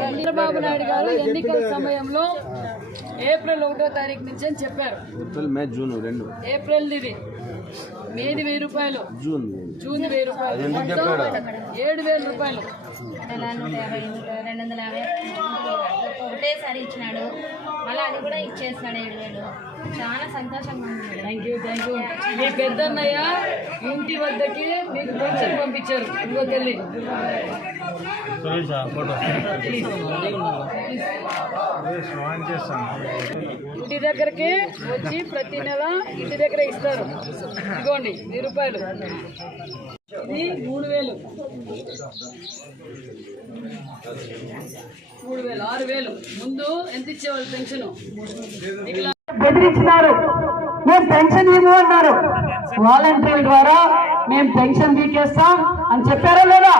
చంద్రబాబు నాయుడు గారు ఎన్నికల సమయంలో ఏప్రిల్ 1వ తారీఖు నుంచి అని చెప్పారు. ఏప్రిల్ ఇది, మేది 1000 రూపాయలు, జూన్ 1000 రూపాయలు, 7000 రూపాయలు. 250 ఒకటేసారి ఇచ్చినాడు, మళ్ళీ అది కూడా ఇచ్చేస్తాడు 7000. చాలా సంతోషంగా ఉంది. Thank you. మీ పెద్దన్నయ్య ఇంటి వద్దకి మీకు పెన్షన్ పంపించారు. ఇంకో తల్లి ఇంటి దగ్గరికి వచ్చి ప్రతి నెల ఇంటి దగ్గర ఇస్తారు. ఇదిగోండి 1000 రూపాయలు, ఇది 3000, 6000. ముందు ఎంత ఇచ్చేవాళ్ళు పెన్షన్? బెదిరించినారు, మేము పెన్షన్ ఇవ్వము అన్నారు. వాలంటీర్ల ద్వారా మేము పెన్షన్ తీకేస్తాం అని చెప్పారా లేదా?